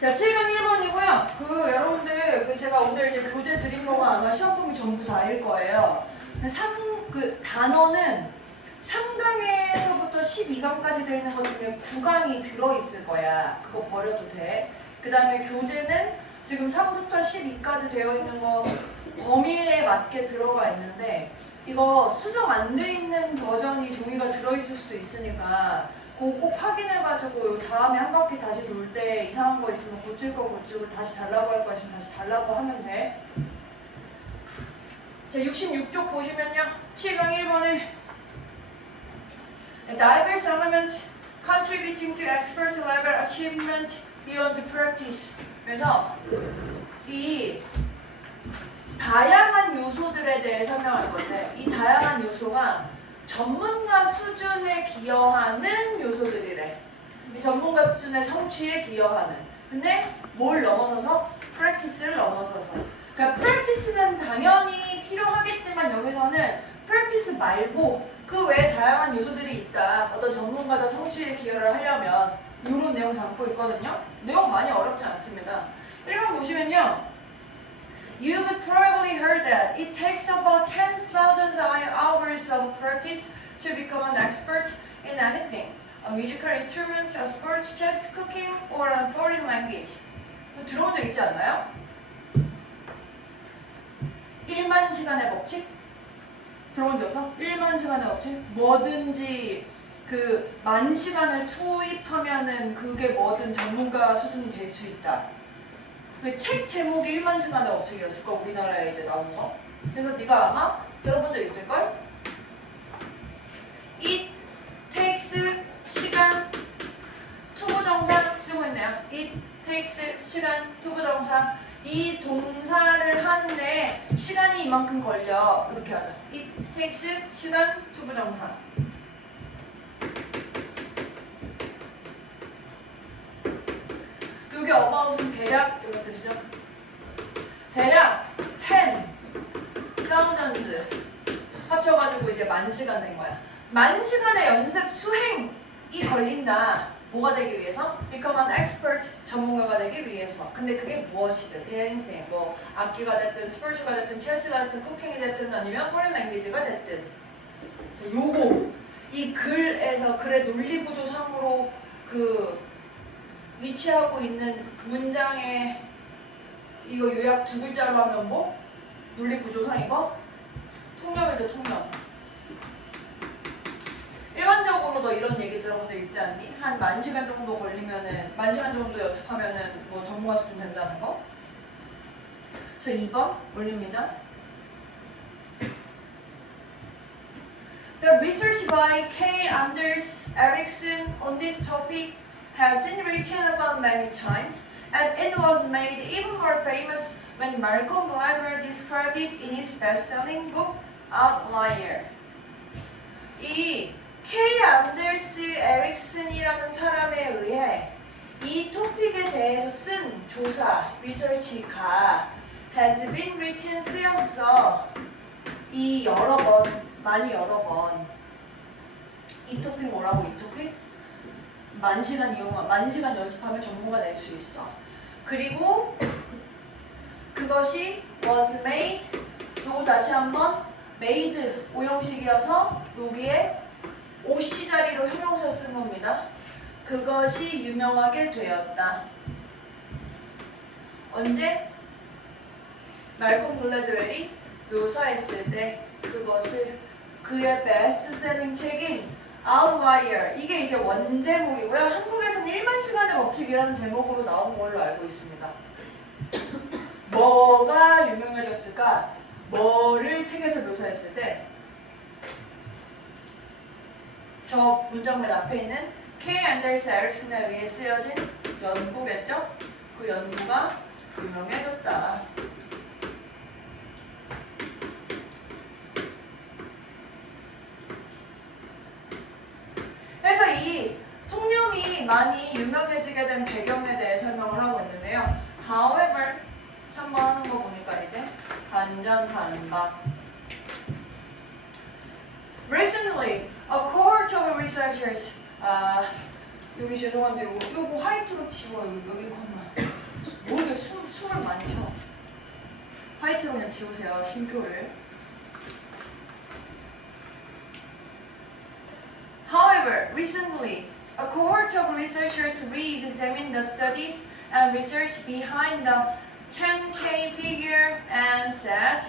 자, 7강 1번이고요. 여러분들, 제가 오늘 이제 교재 드린 거가 아마 시험 범위 전부 다일 거예요. 단어는 3강에서부터 12강까지 되어 있는 것 중에 9강이 들어있을 거야. 그거 버려도 돼. 그 다음에 교재는 지금 3부터 12까지 되어 있는 거 범위에 맞게 들어가 있는데, 이거 수정 안 돼 있는 버전이 종이가 들어있을 수도 있으니까 그거 꼭 확인해가지고 다음에 한 바퀴 다시 돌 때 이상한 거 있으면 고칠 거 고치고 다시 달라고 할 거 있으면 다시 달라고 하면 돼. 자, 66쪽 보시면요. 7강 1번에 diverse element contributing to expert level achievement beyond practice. 그래서 이 다양한 요소들에 대해 설명할 건데, 이 다양한 요소가 전문가 수준에 기여하는 요소들이래. 이 전문가 수준의 성취에 기여하는. 근데 뭘 넘어서서? 프랙티스를 넘어서서. 그러니까 프랙티스는 당연히 필요하겠지만 여기서는 프랙티스 말고 그 외에 다양한 요소들이 있다. 어떤 전문가가 성취에 기여를 하려면 이런 내용 담고 있거든요. 내용 많이 어렵지 않습니다. 1번 보시면요. You've probably heard that it takes about 10,000 hours of practice to become an expert in anything. A musical instrument, a sports, chess, cooking, or a foreign language. 들어본 적 있지 않나요? 1만 시간의 법칙? 들어본 적 없어? 1만 시간의 법칙? 뭐든지 그 10,000시간을 투입하면은 그게 뭐든 전문가 수준이 될 수 있다. 그 책 제목이 10,000시간의 법칙이었을 거, 우리나라에 이제 나온 거. 그래서 네가 아마 들어본 적 있을 걸? It takes 시간 투부정사 쓰고 있네요. It takes 시간 투부정사. 이 동사를 하는데 시간이 이만큼 걸려. 이렇게 하자. It takes 시간 투부정사. 요게 about은 대략 이런 뜻이죠. 대략 10,000 합쳐가지고 이제 10,000시간 된 거야. 10,000시간의 연습 수행이 걸린다. 뭐가 되기 위해서? Become an expert, 전문가가 되기 위해서. 근데 그게 무엇이든, anything, 뭐 악기가 됐든, 스포츠가 됐든, 체스가 됐든, 쿠킹이 됐든, 아니면 foreign language가 됐든. 요거 이 글의 논리 구조상으로 위치하고 있는 문장에 이거 요약 2글자로 하면 뭐? 논리 구조상 이거? 통념이죠, 통념. 일반적으로 너 이런 얘기 들어본 적 있지 않니? 한 10,000시간 정도 걸리면은, 10,000시간 정도 연습하면은 뭐 전문가 수준 된다는 거? 그래서 2번 올립니다. The research by K. Anders Ericsson on this topic has been written about many times, and it was made even more famous when Malcolm Gladwell described it in his best-selling book, Outlier. 이 K. 안데르스 에릭슨이라는 사람에 의해 이 토픽에 대해서 쓴 조사, 리서치가 has been written, 쓰였어. 이 여러 번, 많이 여러 번. 이 토픽 뭐라고, 이 토픽? 10,000시간 연습하면 전문가 될 수 있어. 그리고 그것이 was made, 요거 다시 한번 made 오형식이어서 여기에 OC 자리로 형용사 쓴 겁니다. 그것이 유명하게 되었다. 언제? 말콤 글래드웰이 묘사했을 때 그것을 그의 베스트셀링 책인 Outlier, 이게 이제 원제목이고요. 한국에서는 10,000시간의 법칙이라는 제목으로 나온 걸로 알고 있습니다. 뭐가 유명해졌을까? 뭐를 책에서 묘사했을 때 저 문장 맨 앞에 있는 K. 앤더스 에릭슨에 의해 쓰여진 연구겠죠? 그 연구가 유명해졌다. 그래서 이 통념이 많이 유명해지게 된 배경에 대해 설명을 하고 있는데요. However, 3번 하는 거 보니까 이제 반전반박. Recently, a cohort of researchers, 여기 죄송한데 요거 화이트로 치워요. 여기 컴만. 상태로 그냥 지우세요. 쉼표를. However, recently, a cohort of researchers re-examined the studies and research behind the 10K figure and said,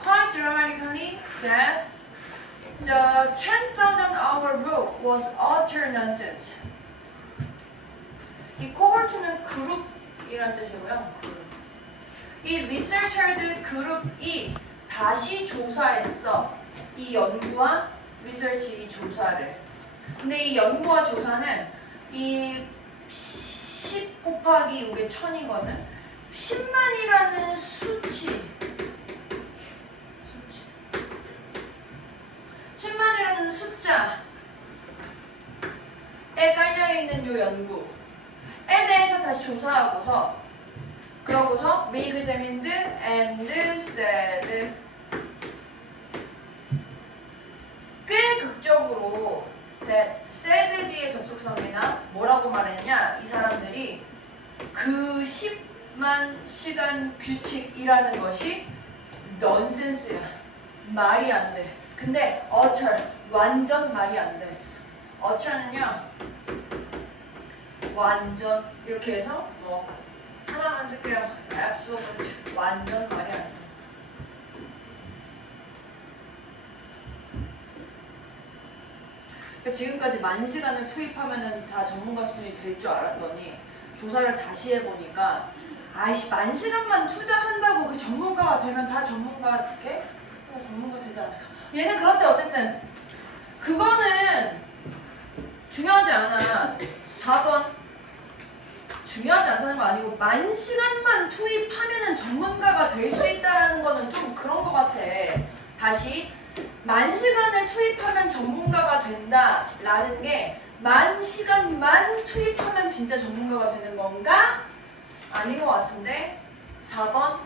quite dramatically, that the 10,000 hour rule was utter nonsense. 이 cohort는 그룹이란 뜻이고요. 그룹. 이 리서처들 그룹이 다시 조사했어. 이 연구와 리서치 이 조사를. 근데 이 연구와 조사는 이 10 곱하기 이게 1000이거든. 10만이라는 수치. 10만이라는 숫자에 깔려있는 요 연구에 대해서 다시 조사하고서 그러고서 re-examined and said 꽤 극적으로 said 뒤에 접속성이나 뭐라고 말했냐 이 사람들이 그 10만 시간 규칙이라는 것이 넌센스야. 말이 안 돼. 근데 utter 완전 말이 안 돼. utter는요 완전 이렇게 해서 뭐 하나만 쓸게요. absolute 완전 말이 안 돼. 그러니까 지금까지 10,000시간을 투입하면은 다 전문가 수준이 될 줄 알았더니 조사를 다시 해보니까 아이씨 10,000시간만 투자한다고 그 전문가가 되면 다 전문가 돼? 전문가 되지 않을까? 얘는 그렇대. 어쨌든 그거는 중요하지 않아. 4번 중요하지 않다는 거 아니고 10,000시간만 투입하면은 전문가가 될 수 있다라는 거는 좀 그런 거 같아. 다시 10,000시간을 투입하면 전문가가 된다라는 게 10,000시간만 투입하면 진짜 전문가가 되는 건가? 아닌 것 같은데. 4번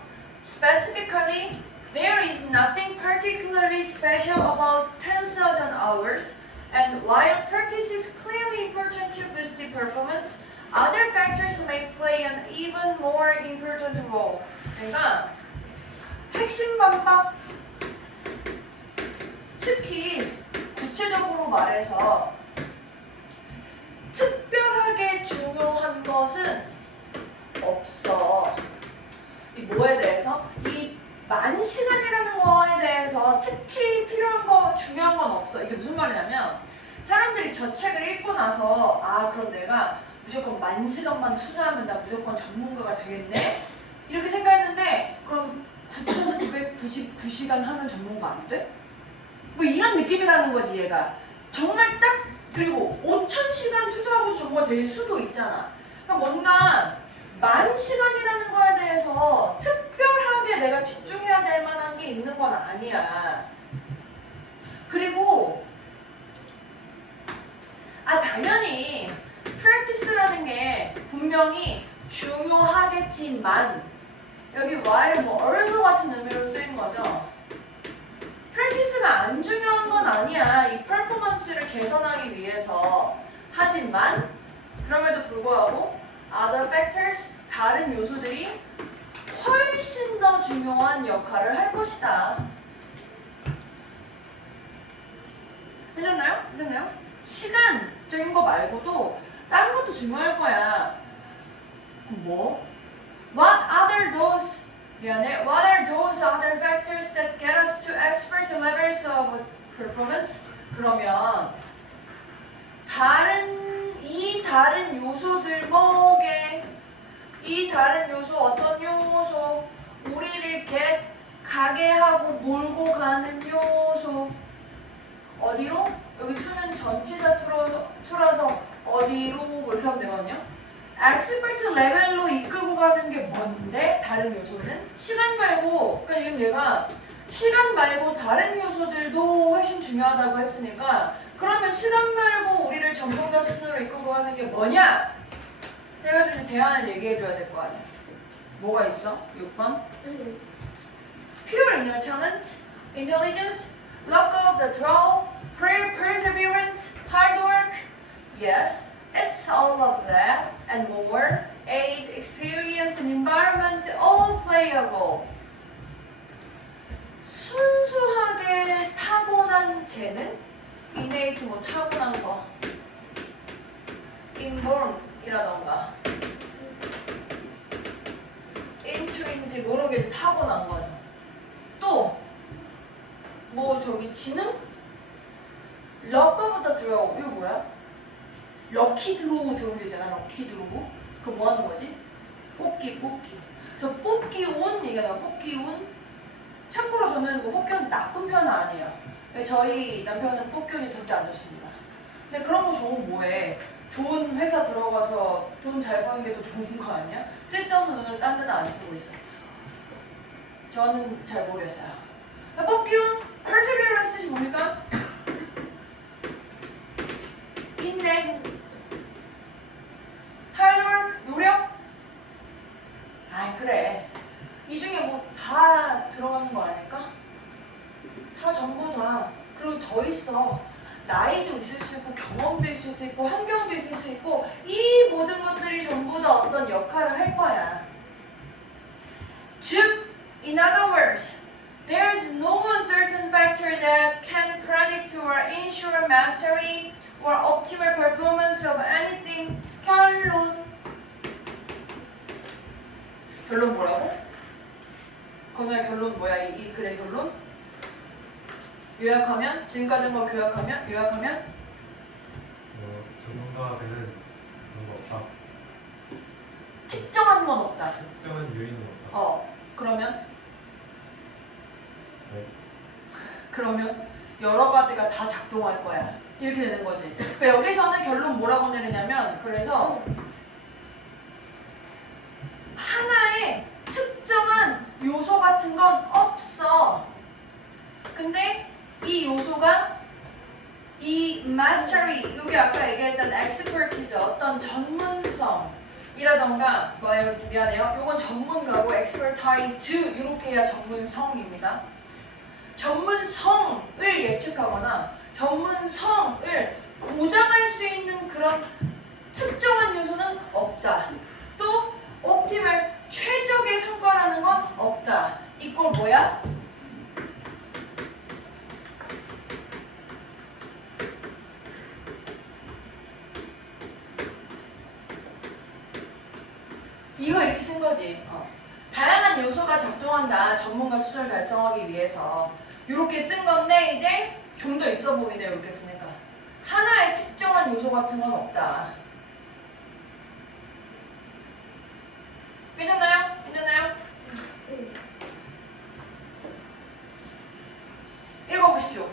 Specifically, there is nothing particularly special about 10,000 hours, and while practice is clearly important to boost the performance, other factors may play an even more important role. 그러니까 핵심 반박, 특히 구체적으로 말해서 특별하게 중요한 것은 없어. 이 뭐에 대해서? 이 10,000시간이라는 거에 대해서 특히 필요한 거, 중요한 건 없어. 이게 무슨 말이냐면 사람들이 저 책을 읽고 나서 아 그럼 내가 무조건 10,000시간만 투자하면 나 무조건 전문가가 되겠네? 이렇게 생각했는데 그럼 9,999시간 하면 전문가 안 돼? 뭐 이런 느낌이라는 거지 얘가. 정말 딱 그리고 5,000시간 투자하고 전문가 될 수도 있잖아. 그러니까 뭔가 10,000시간이라는 거에 대해서 특별하게 내가 집중해야 될 만한 게 있는 건 아니야. 그리고 당연히 practice라는 게 분명히 중요하겠지만 여기 while 뭐 although 같은 의미로 쓰인 거죠. practice가 안 중요한 건 아니야. 이 퍼포먼스를 개선하기 위해서. 하지만 그럼에도 불구하고 other factors, 다른 요소들이 훨씬 더 중요한 역할을 할 것이다. 괜찮나요? 괜찮나요? 시간적인 거 말고도 다른 것도 중요할 거야. 뭐? What are those other factors that get us to expert levels of performance? 그러면 이 다른 요소들 뭐게? 이 다른 요소 어떤 요소? 우리를 가게 하고 몰고 가는 요소. 어디로? 여기 투는 전치사 투라서 어디로 이렇게 하면 되거든요. 엑스퍼트 레벨로 이끌고 가는 게 뭔데? 다른 요소는? 시간 말고, 그러니까 지금 얘가 시간 말고 다른 요소들도 훨씬 중요하다고 했으니까 그러면 시간 말고 우리를 전문가 수준으로 이끌고 가는 게 뭐냐? 해가지고 이제 대안을 얘기해줘야 될 거 아니야. 뭐가 있어? 6번 Pure inner talent, intelligence, luck of the draw, perseverance, hard work. Yes, it's all of that and more. Age, experience, and environment all play a role. 순수하게 타고난 재능, innate 뭐 타고난 거, inborn이라던가, intrinsic 모르게 타고난 거죠. 또 뭐 저기 지능? 럭커부터 들어오고 이거 뭐야? 럭키 드로우 들어오잖아. 럭키 드로우. 그거 뭐 하는 거지? 뽑기. 그래서 뽑기 운 얘기하잖아. 뽑기 운. 참고로 저는 뭐 뽑기 운 나쁜 편은 아니에요. 저희 남편은 뽑기 운이 절대 안 좋습니다. 근데 그런 거 좋으면 뭐해? 좋은 회사 들어가서 돈 잘 버는 게 더 좋은 거 아니야? 쓸데없는 돈을 딴 데다 안 쓰고 있어. 저는 잘 모르겠어요. 뽑기 운, perseverance 뜻이 뭡니까? 인내, hard work, 노력? 아이 그래. 이 중에 뭐 다 들어가는 거 아닐까? 다 전부 다. 그리고 더 있어. 나이도 있을 수 있고 경험도 있을 수 있고 환경도 있을 수 있고 이 모든 것들이 전부 다 어떤 역할을 할 거야. 즉, in other words, there is no one certain factor that can predict or ensure mastery or optimal performance of anything. 결론 뭐라고? 건우야 결론 뭐야? 이 글의 결론? 요약하면? 지금까지 뭐 요약하면? 전문가가 되는 그런 거 없다. 특정한 건 없다. 특정한 요인은 없다. 그러면? 네. 그러면 여러 가지가 다 작동할 거야. 이렇게 되는 거지. 그러니까 여기서는 결론 뭐라고 내리냐면 그래서 하나의 특정한 요소 같은 건 없어. 근데 이 요소가 이 mastery, 여기 아까 얘기했던 expertise, 어떤 전문성이라던가 미안해요. 요건 전문가고 expertise 이렇게 해야 전문성입니다. 전문성을 예측하거나 전문성을 보장할 수 있는 그런 특정한 요소는 없다. 또 옵티멀 최적의 성과라는 건 없다. 이꼴 뭐야? 이거 이렇게 쓴 거지. 다양한 요소가 작동한다. 전문가 수준을 달성하기 위해서 이렇게 쓴 건데 이제 좀 더 있어 보이네. 이렇게 쓰니까 하나의 특정한 요소 같은 건 없다. 괜찮나요? 읽어보십시오.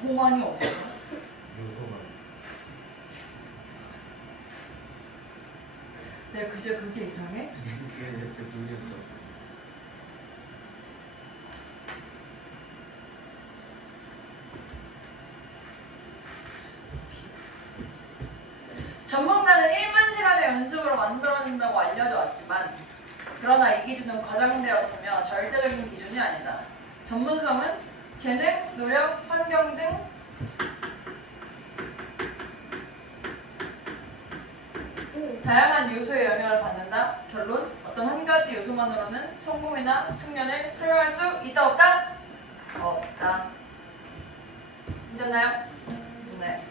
부고만이 없어. 요소만. 내가 글씨가 그렇게 이상해? 이게 제 눈이었죠. 전문가는 1만 시간의 연습으로 만들어진다고 알려져 왔지만 그러나 이 기준은 과장되었으며 절대적인 기준이 아니다. 전문성은 재능, 노력, 환경 등 다양한 요소의 영향을 받는다. 결론, 어떤 한 가지 요소만으로는 성공이나 숙련을 설명할 수 있다 없다? 없다. 괜찮나요? 네.